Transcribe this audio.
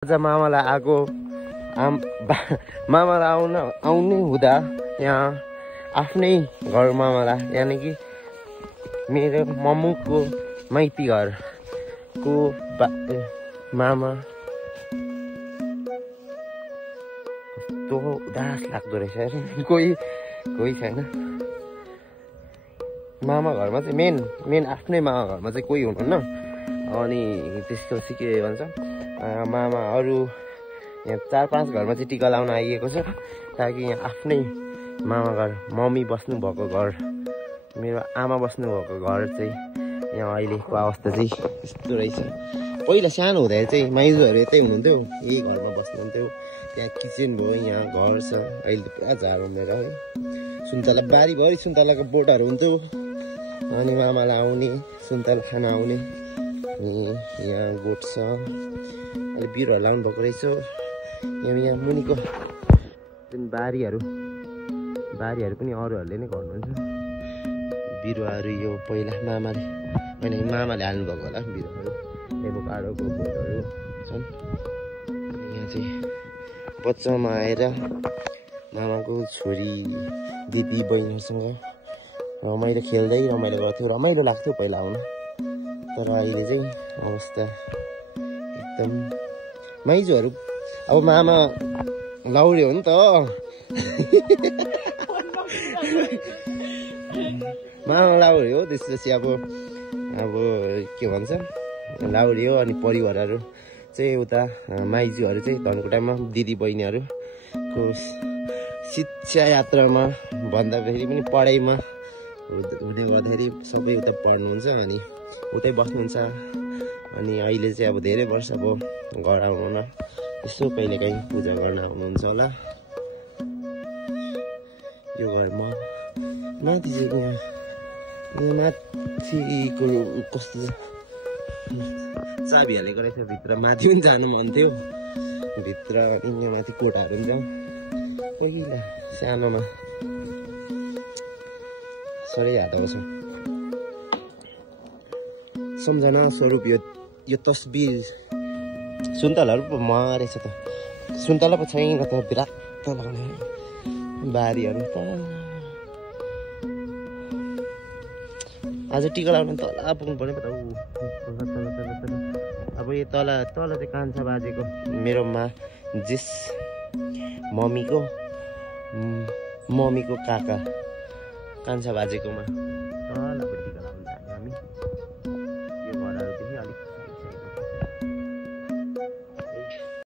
आज मामालाई आएको मामालाई आउने हुँदा यहाँ आफ्नै घर मामालाई यानि कि मेरो मम्मुको माइती घरको मामा कस्तो उदास लाग्दो रहेछ कोही छैन। मामा घरमा चाहिँ मेन आफ्नै मामा घरमा चाहिँ कोही हुनुहुन्न। अनि त्यसपछि के भन्छ मामा अरू यहाँ 4-5 घरमा चाहिँ टिका लाउन आइएको छ ताकि यहाँ आफ्नै मामा घर मम्मी बस्नु भएको घर मेरो आमा बस्नु भएको घर चाहिँ यहाँ अहिलेको अवस्था चाहिँ यस्तो रहेछ। पहिला सानो हुँदा चाहिँ माइजूहरू यतै हुनुहुन्थ्यो, यही घरमा बस्नुहुन्थ्यो। त्यहाँ किचन भयो, यहाँ घर छ। अहिले त पुरा झार हुँदैन है। सुन्तला बारीभरि सुन्तलाको बोटहरू हुन्थ्यो। अनि मामालाई आउने सुन्तला खान आउने यहाँ गोठ छ। अहिले बिरुवाहरू लाउनु भएको रहेछ। यहाँ मुनिको जुन बारीहरू पनि अरूहरूले नै गर्नुहुन्छ। बिरुवाहरू यो पहिला मामाले हाल्नुभएको होला बिरुवाहरू। एभोकाडोको बोटहरू छन्। यहाँ चाहिँ बच्चामा आएर मामाको छोरी दिदी बहिनीहरूसँग रमाइलो खेल्दै रमाइलो गर्थ्यो। रमाइलो लाग्थ्यो पहिला आउन। तर अहिले चाहिँ अवस्था एकदम माइजूहरू अब मामा लाउरे हो नि त। मामा लाउरे हो, त्यसपछि अब के भन्छ लाउरे हो। अनि परिवारहरू चाहिँ उता माइजूहरू चाहिँ धनकुटामा दिदी बहिनीहरूको शिक्षा यात्रामा भन्दाखेरि पनि पढाइमा हुने गर्दाखेरि सबै उता पढ्नुहुन्छ अनि उतै बस्नुहुन्छ। अनि अहिले चाहिँ अब धेरै वर्ष अब घर आउनुहुन यसो कहिलेकाहीँ पूजा गर्न आउनुहुन्छ होला। यो घर माथि चाहिँ यो माथिको कस्तो चाबी हालेको रहेछ भित्र। माथि पनि जानु मन थियो भित्र। अनि यहाँ माथि कोठाहरू पनि छ। पहिला सानोमा सबै याद आउँछ। सम्झना स्वरूप यो तस्बिर सुन्तलाहरू पो मरेछ त। सुन्तला पो छैन त। बिरात लाग्ने बारीहरू त। आज टिका लाउनु तल पुग्नु पर्ने पो त। अब यो तल चाहिँ कान्छा बाजेको मेरो मम्मीको काका कान्छा बाजेकोमा तल